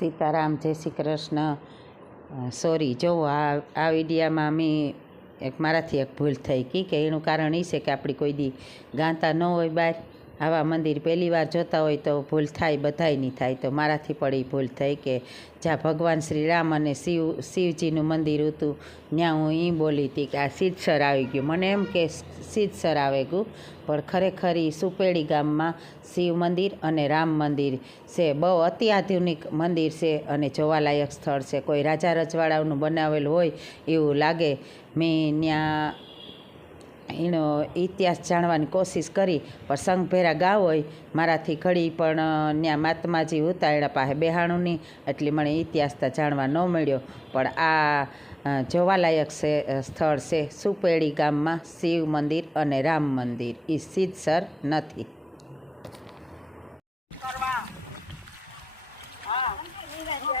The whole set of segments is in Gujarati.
સીતારામ, જય શ્રી કૃષ્ણ। સોરી, જો આ વિડીયામાં મેં મારાથી એક ભૂલ થઈ ગઈ કે એનું કારણ એ છે કે આપણી કોઈ દી ગાતા ન હોય બહાર આવા મંદિર પહેલી વાર જોતા હોય તો ભૂલ થાય, બધાય નહીં થાય। તો મારાથી પણ એ ભૂલ થઈ કે જ્યાં ભગવાન શ્રી રામ અને શિવજીનું મંદિર હતું ત્યાં હું એ બોલી હતી કે આ સિદ્ધસર આવી ગયું। મને એમ કે સિદ્ધસર આવે ગયું, પણ ખરેખર એ સુપેડી ગામમાં શિવ મંદિર અને રામ મંદિર છે। બહુ અત્યાધુનિક મંદિર છે અને જોવાલાયક સ્થળ છે। કોઈ રાજા રજવાડાઓનું બનાવેલું હોય એવું લાગે। મેં ત્યાં એનો ઇતિહાસ જાણવાની કોશિશ કરી, પણ સંઘભેરા ગાવ હોય મારાથી ઘડી પણ ત્યાં મહાત્માજી હતા એના પાસે બેહાણું નહીં, એટલે મને ઇતિહાસ તો જાણવા ન મળ્યો। પણ આ જોવાલાયક સ્થળ છે સુપેડી ગામમાં શિવ મંદિર અને રામ મંદિર, એ સિદ્ધસર નથી।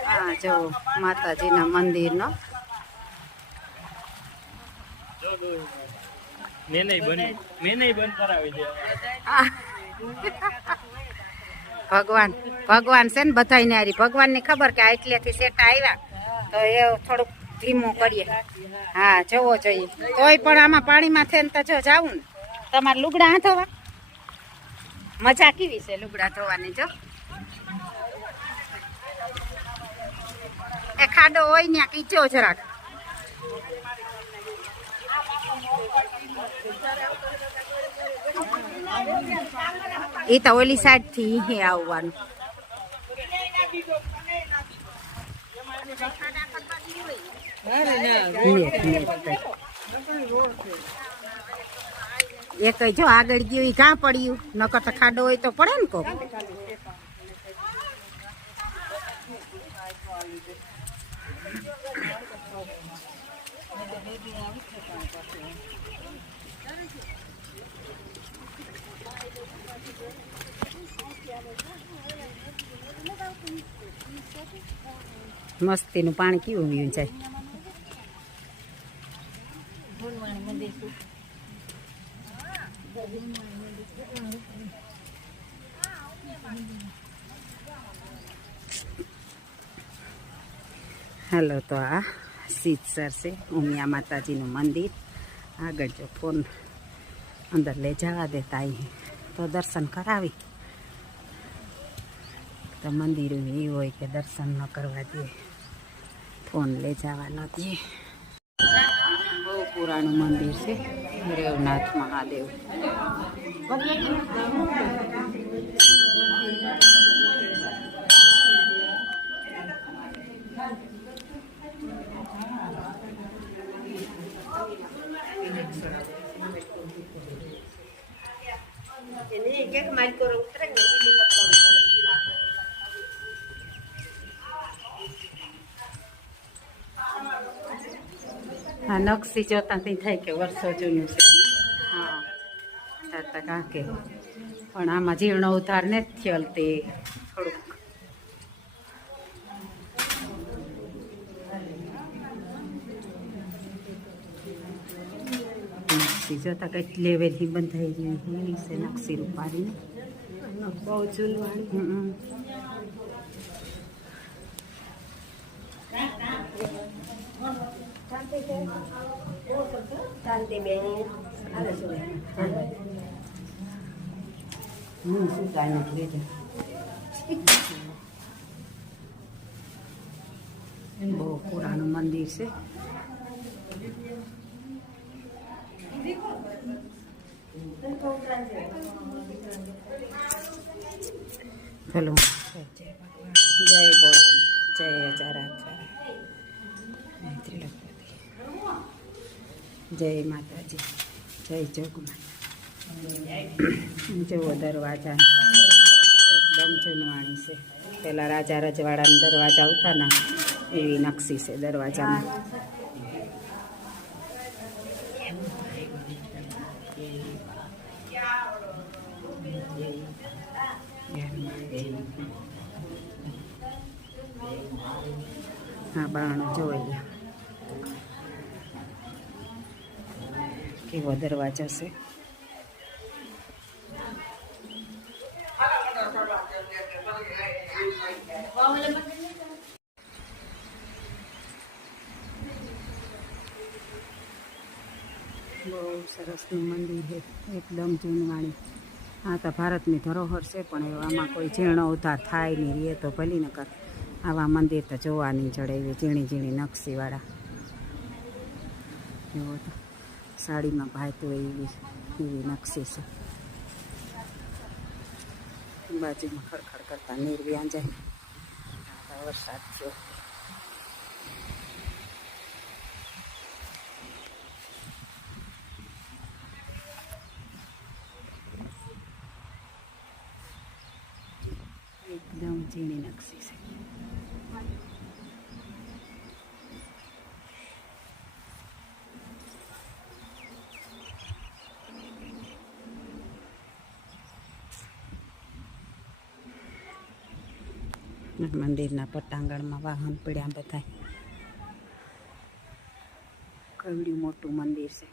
આ જો માતાજીના મંદિરનો ભગવાન છે ને બધાને હારી ભગવાનની ખબર કે એટલેથી સેટા આવ્યા તો એ થોડુંક ધીમું કરીએ। હા, જવો જોઈએ તોય પણ આમાં પાણીમાં થઈને તો જો જાવું ને તમારે લુગડા ધોવા મજા કેવી છે લુગડા ધોવાની। જો એ ખાડો હોય ને કીચો જરાક એ તો ઓલી સાઈડ થી હે આવવાનું। એ કઈ જો આગળ ગયું એ કાં પડ્યું, નકર તો ખાડો હોય તો પડે ને કોક। મસ્તીનું પાણી કેવું પીવું છે। હાલો, તો આ સિદ્ધસર છે ઉમિયા માતાજીનું મંદિર। આગળ જો ફોન અંદર લઈ જવા દેતા અહીં તો દર્શન કરાવી, તો મંદિર એવું હોય કે દર્શન ન કરવા દે, ફોન લઈ જવા ન દે। બહુ પુરાણું મંદિર છે રેવનાથ મહાદેવ। હા, નકશી જોતાથી થાય કે વર્ષો જૂનું છે। હા, કારણ કે પણ આમાં જીર્ણો ઉદ્ધાર નથી થયેલ તે થોડુંક નકશી જોતા કેટલી વેધી બંધાઈ ગઈ છે નકશી રૂપારી બહુ જૂનવાણી। બહુ પુરાણું મંદિર છે। ચલો, જય ભોળાનાથ, જય અજારાધરા, જય માતાજી, જય જોગમાતા। જેવો દરવાજા એકદમ જૂનવાણી છે, પેલા રાજા રજવાડાના દરવાજા આવતા ને એવી નકશી છે દરવાજામાં। હા, બારણું જોઈ કેવો દરવાજો છે। બહુ સરસનું મંદિર છે, એકદમ જૂનવાણી. આ તો ભારતની ધરોહર છે, પણ આમાં કોઈ ઝીણો ઉધાર થાય નહીં, રહે તો ભલી નકર આવા મંદિર તો જોવા નહીં જડે, એવી ઝીણી ઝીણી નકશીવાળા. એવો તો સાડીમાં ભાઈતું એવી નકશી છે. બાજુમાં ખડખડ કરતા નીર વ્યાં જાય. વરસાદ થયો. એકદમ ઝીણી નકશી છે. મંદિરના પટાંગણમાં વાહન પડ્યા બધા. કેવડું મોટું મંદિર છે.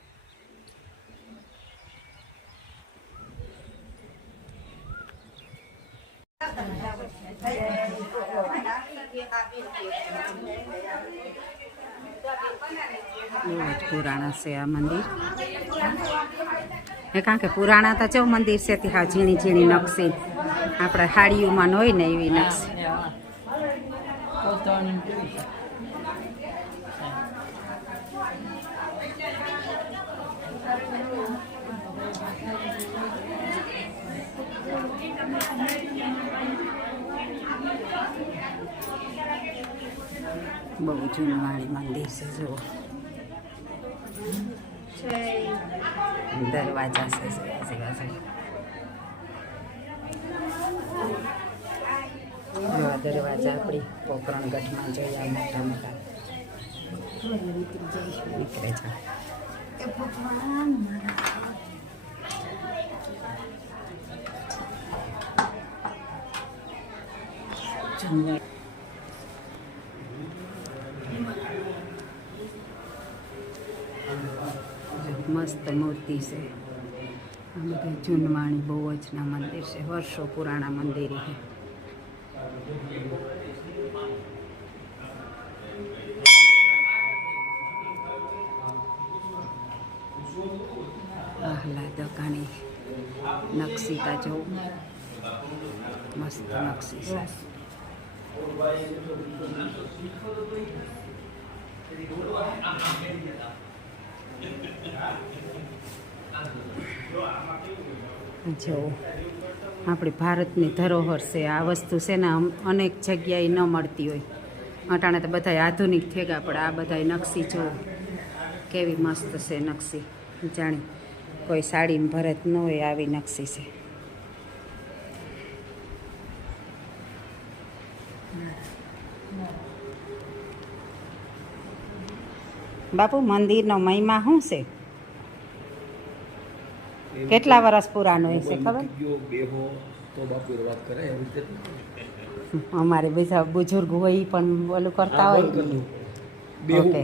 બહુ જ પુરાણા છે આ મંદિર. કારણ કે પુરાણા તો ચેવું મંદિર છે ત્યાં ઝીણી ઝીણી નકશી આપણે હાડીઓમાં હોય ને એવી નકશી. બહુ જૂનવાણી મંદિર છે. જુઓ દરવાજા છે એવા દરવાજા આપણી પોકરણગઢમાં જોયા મોટા મોટા નીકળે છે. મસ્ત મૂર્તિ છે. આ બધા જૂનવાણી બહુ જ ના મંદિર છે, વર્ષો પુરાણા મંદિર છે. આહલાદકાની નકશી કા જો મસ્ત નકશી છે. જો આપણી ભારતની ધરોહર છે આ વસ્તુ છે ને, અનેક જગ્યાએ ન મળતી હોય. અટાણે તો બધા આધુનિક થઈ ગયા, પણ આ બધા નકશી જો કેવી મસ્ત છે નકશી. જાણી કોઈ સાડીમાં ભરત ન હોય આવી નકશી છે. બાપુ મંદિરનો મહિમા શું છે? કેટલા વર્ષ પુરાણો હશે ખબર? અમારે બીજા બુઝુર્ગ હોય પણ ઓલું કરતા હોય. ઓકે.